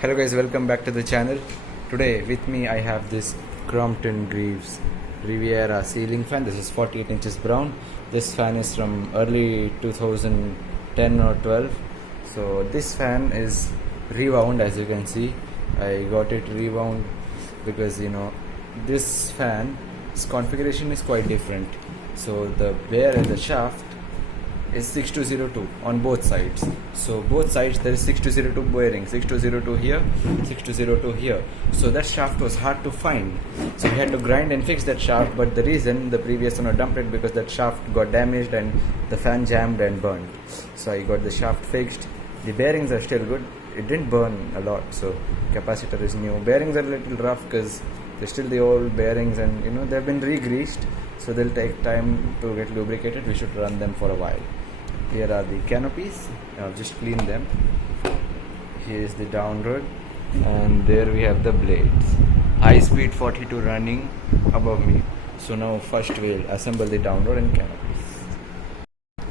Hello guys, welcome back to the channel. Today with me I have this Crompton Greaves Riviera ceiling fan. This is 48 inches brown. This fan is from early 2010 or 12. So this fan is rewound, as you can see. I got it rewound because this fan's configuration is quite different. So the bear and the shaft is 6202 on both sides. So both sides there is 6202 bearing, 6202 here, 6202 here. So that shaft was hard to find. So we had to grind and fix that shaft, but the reason the previous owner dumped it because that shaft got damaged and the fan jammed and burned. So I got the shaft fixed. The bearings are still good. It didn't burn a lot, so capacitor is new. Bearings are a little rough because they're still the old bearings and they've been re-greased, so they'll take time to get lubricated. We should run them for a while. Here are the canopies. I've just cleaned them. Here is the down rod, and there we have the blades. High speed 42 running above me. So now first we'll assemble the down rod and canopies.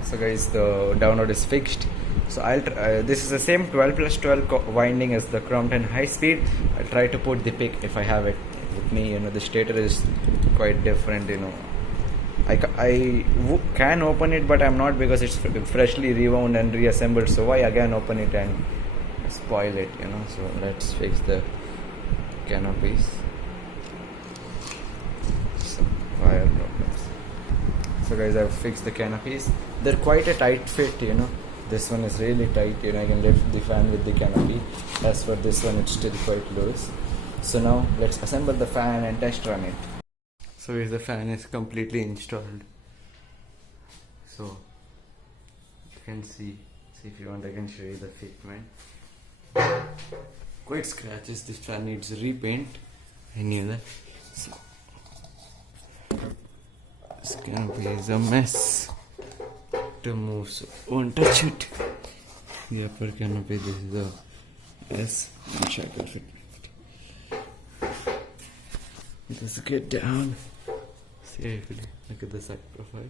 So guys, the down rod is fixed. So I'll this is the same 12 plus 12 winding as the Crompton high speed. I'll try to put the pick if I have it with me. The stator is quite different. I can open it, but I'm not, because it's freshly rewound and reassembled. So why again open it and spoil it? So let's fix the canopies. Some wire problems. So guys, I've fixed the canopies. They're quite a tight fit. This one is really tight. I can lift the fan with the canopy. As for this one, it's still quite loose. So now let's assemble the fan and test run it. So here the fan is completely installed. So you can see if you want, I can show you the fitment. Quite scratches. This fan needs repaint. I knew that. So this canopy is a mess to move, so won't touch it. The upper canopy, this is the S and shackle fitment. Let's get down safely. Look at the side profile.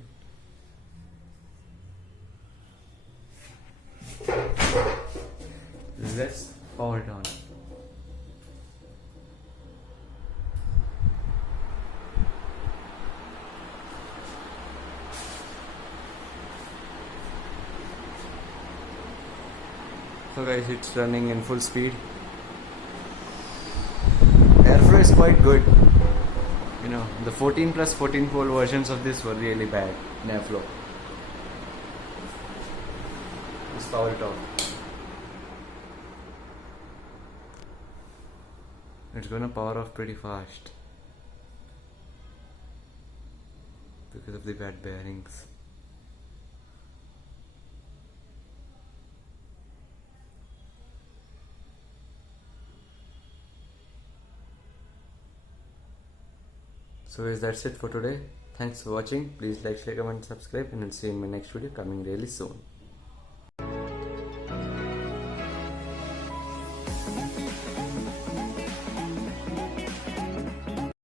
Let's power it on. So guys, it's running in full speed. Airflow is quite good. The 14 plus 14 pole versions of this were really bad in airflow. Let's power it off. It's gonna power off pretty fast because of the bad bearings. So guys, that's it for today. Thanks for watching. Please like, share, comment, subscribe, and I'll see you in my next video coming really soon.